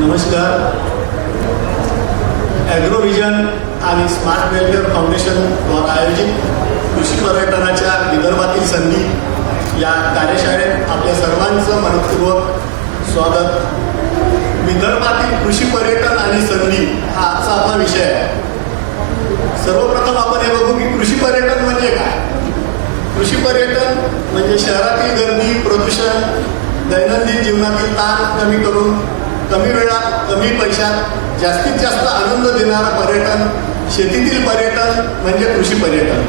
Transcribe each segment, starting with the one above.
नमस्कार. ॲग्रोव्हिजन आणि smart welfare foundation द्वारा आयोजित कृषी पर्यटनाच्या विदर्भातील संधी या कार्यशाळेत आपल्या सर्वांचं मनपूर्वक स्वागत. विदर्भातील कृषी पर्यटन आणि संधी हा आजचा आपला विषय आहे. सर्वप्रथम आपण हे बघू की कृषी पर्यटन म्हणजे काय. कृषी पर्यटन म्हणजे शहरातील गर्दी, प्रदूषण, दैनंदिन जीवनातील ताण कमी करून कमी वेळात कमी पैशात जास्तीत जास्त आनंद देणारं पर्यटन, शेतीतील पर्यटन म्हणजे कृषी पर्यटन.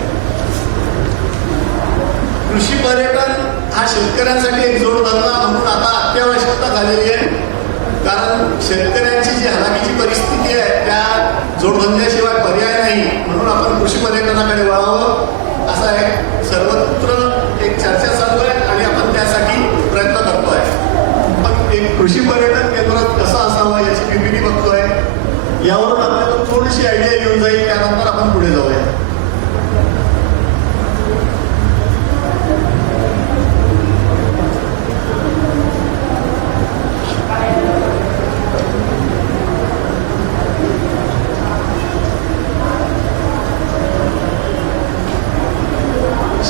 कृषी पर्यटन हा शेतकऱ्यांसाठी एक जोडधंदा म्हणून आता अत्यावश्यकता झालेली आहे. कारण शेतकऱ्यांची जी हलाखीची परिस्थिती आहे त्या जोडधंद्याशिवाय पर्याय नाही, म्हणून आपण कृषी पर्यटनाकडे वळावं असा एक सर्वत्र एक चर्चा चालू आहे आणि आपण त्यासाठी प्रयत्न करतोय. पण एक कृषी पर्यटन केंद्र कसं असावं याची PPT बघतोय. यावरून आपल्याला थोडीशी आयडिया येऊन जाईल. त्यानंतर आपण पुढे जाऊया.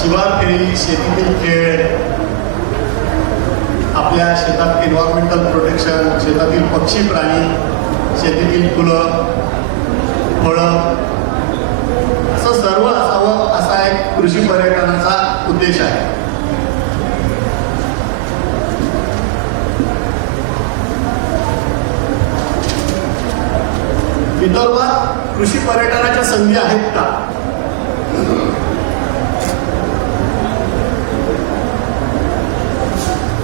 शिवार खेळी, शेतीतील खेळ, आपल्या शेतात एन्व्हायरमेंटल प्रोटेक्शन, शेतातील पक्षी प्राणी, शेतीतील फुलं फळं असं सर्व असावं असा एक कृषी पर्यटनाचा उद्देश आहे. विदर्भात कृषी पर्यटनाच्या संधी आहेत का?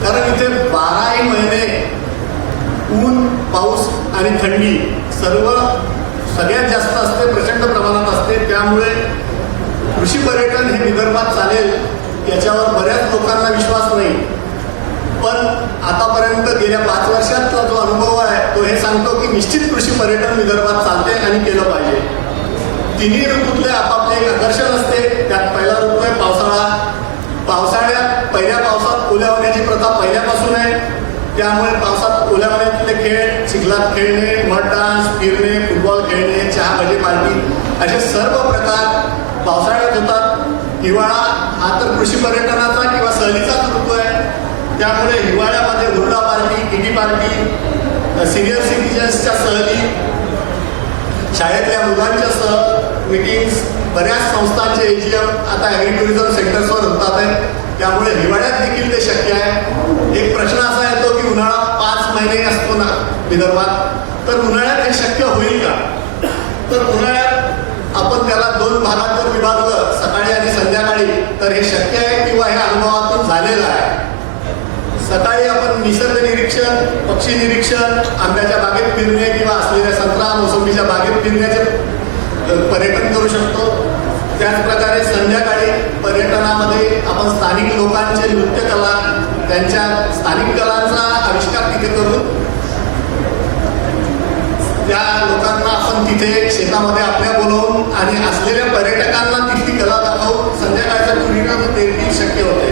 कारण इथे 12ही महिने ऊन, पाऊस आणि थंडी सगळ्यात जास्त असते, प्रचंड प्रमाणात असते. त्यामुळे कृषी पर्यटन हे विदर्भात चालेल याच्यावर बऱ्याच लोकांना विश्वास नाही. पण आतापर्यंत गेल्या 5 वर्षातला जो अनुभव आहे तो हे सांगतो की निश्चित कृषी पर्यटन विदर्भात चालते आणि केलं पाहिजे. तिन्ही ऋतूतले आपापले एक आकर्षण असते. त्यात पहिला ऋतू आहे पावसाळा. पावसाळ्यात पहिल्या पावसात ओल्या होण्याची प्रथा पहिल्यापासून आहे. त्यामुळे पावसात ओल्या होण्यातले खेळ, चिखलात खेळणे, मड डान्स, फिरणे, फुटबॉल खेळणे, चहा भजी पार्टी असे सर्व प्रकार पावसाळ्यात होतात. हिवाळा हा तर कृषी पर्यटनाचा किंवा सहलीचाच ऋतू आहे. त्यामुळे हिवाळ्यामध्ये हुरडा पार्टी, किटी पार्टी, सिनियर सिटीजन्सच्या सहली, शाळेतल्या मुलांच्या मीटिंग्स, बऱ्याच संस्थांचे AGM आता ॲग्रिटुरिझम सेक्टर्सवर होतात आहे. त्यामुळे हिवाळ्यात देखील ते शक्य आहे. एक प्रश्न असा येतो की उन्हाळा 5 महिने असतो ना विदर्भात, तर उन्हाळ्यात हे शक्य होईल का? तर उन्हाळ्यात आपण त्याला 2 भागात जर विभागलं, सकाळी आणि संध्याकाळी, तर हे शक्य आहे किंवा हे अनुभवातून झालेलं आहे. सकाळी आपण निसर्ग निरीक्षण, पक्षी निरीक्षण, आंब्याच्या बागेत फिरणे किंवा असलेल्या संत्रा, मोसंबीच्या बागेत फिरण्याचे पर्यटन करू शकतो. त्याचप्रकारे संध्याकाळी पर्यटनामध्ये आपण स्थानिक लोकांचे नृत्यकला, त्यांच्या स्थानिक कलांचा आविष्कार तिथे करून त्या लोकांना आपण तिथे शेतामध्ये आपल्या बोलवून आणि असलेल्या पर्यटकांना तिथली कला दाखवून संध्याकाळच्या टुरिझम देखील शक्य होते.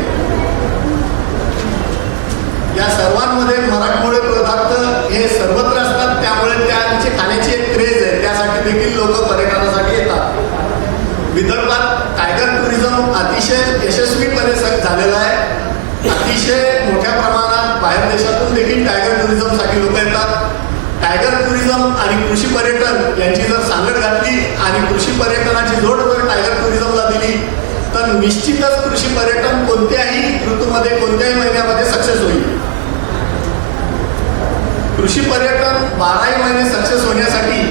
या सर्वांमध्ये मराठमोळे पदार्थ हे सर्वत्र असतात. त्यामुळे त्यांची खाण्याची एक क्रेज आहे. त्यासाठी देखील लोक पर्यटनासाठी येतात. विदर्भात टायगर टुरिझम अतिशय यशस्वीपणे झालेला आहे. अतिशय मोठ्या प्रमाणात बाहेर देशातून देखील टायगर टुरिझमसाठी लोक येतात. टायगर टुरिझम आणि कृषी पर्यटन यांची जर सांगड घातली आणि कृषी पर्यटनाची जोड जर टायगर टुरिझमला दिली तर निश्चितच कृषी पर्यटन कोणत्याही ऋतूमध्ये, कोणत्याही महिन्यामध्ये सक्सेस होईल. कृषी पर्यटन 12ही महिने सक्सेस होण्यासाठी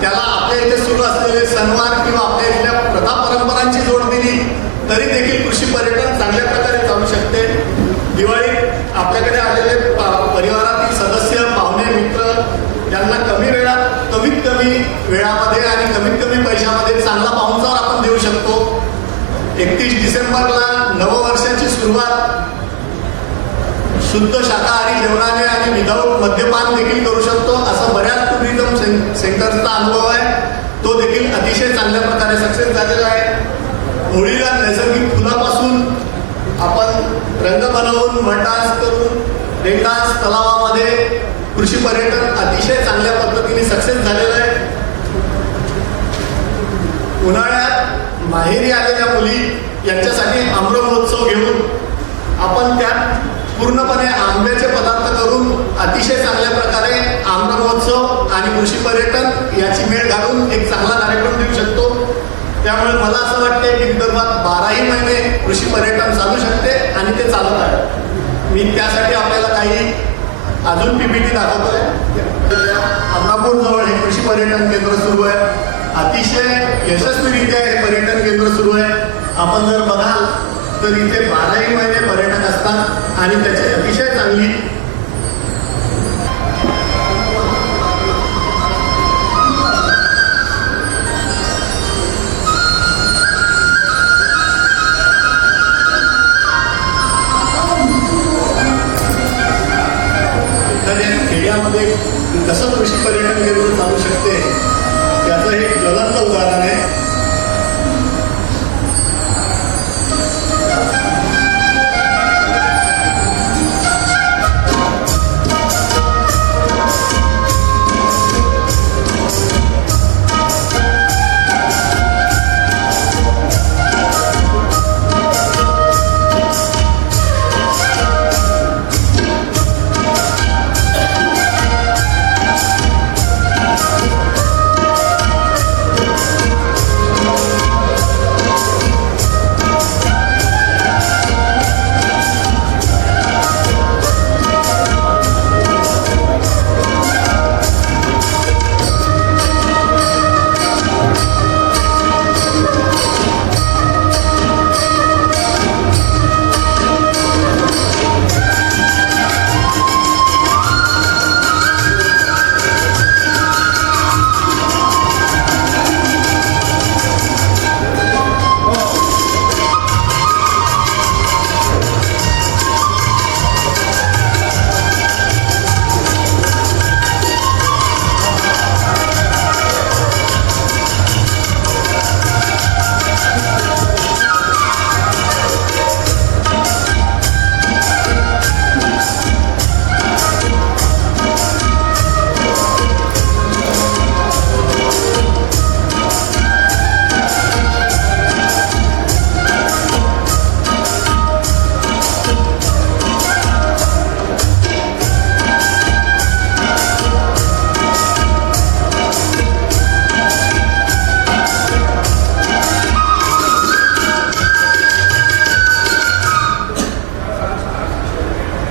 त्याला आपल्या इथे सुरू असलेले सणवार किंवा आपल्या इथल्या प्रथा परंपरांची जोड दिली तरी देखील कृषी पर्यटन चांगल्या प्रकारे चालू शकते. दिवाळीत आपल्याकडे आलेले परिवारातील सदस्य, पाहुणे, मित्र यांना कमी वेळात, कमीत कमी वेळामध्ये आणि कमीत कमी पैशामध्ये चांगला पाहुणचार आपण देऊ शकतो. 31 डिसेंबरला नववर्षाची सुरुवात शुद्ध शाकाहारी जेवणाने आणि विदाऊट मद्यपान देखील करू शकतो. असा बऱ्याच टुरिझम सेंटरचा अनुभव आहे. तो देखील अतिशय चांगल्या प्रकारे सक्सेस झालेला आहे. होळीला नैसर्गिक फुलापासून आपण रंग बनवून, मड डान्स करून, रेन डान्स तलावामध्ये कृषी पर्यटन अतिशय चांगल्या पद्धतीने सक्सेस झालेलं आहे. उन्हाळ्यात माहेरी आलेल्या मुली यांच्यासाठी आम्र महोत्सव घेऊन आपण त्यात पूर्णपणे आंब्याचे पदार्थ करून अतिशय चांगल्या प्रकारे आम्र महोत्सव आणि कृषी पर्यटन याची मेळ घालून एक चांगला कार्यक्रम देऊ शकतो. त्यामुळे मला असं वाटते की विदर्भात 12ही महिने कृषी पर्यटन चालू शकते आणि ते चालत आहे. मी त्यासाठी आपल्याला काही अजून पीपीटी दाखवतोय. अमरापूरजवळ हे कृषी पर्यटन केंद्र सुरू आहे. अतिशय यशस्वीरित्या हे पर्यटन केंद्र सुरू आहे. आपण जर बघाल तर इथे 12ही महिने पर्यटक असतात आणि त्याची अतिशय चांगली खेड्यामध्ये कसं कृषी पर्यटन केंद्र चालू शकते त्याचं हे ज्वलंत उदाहरण आहे.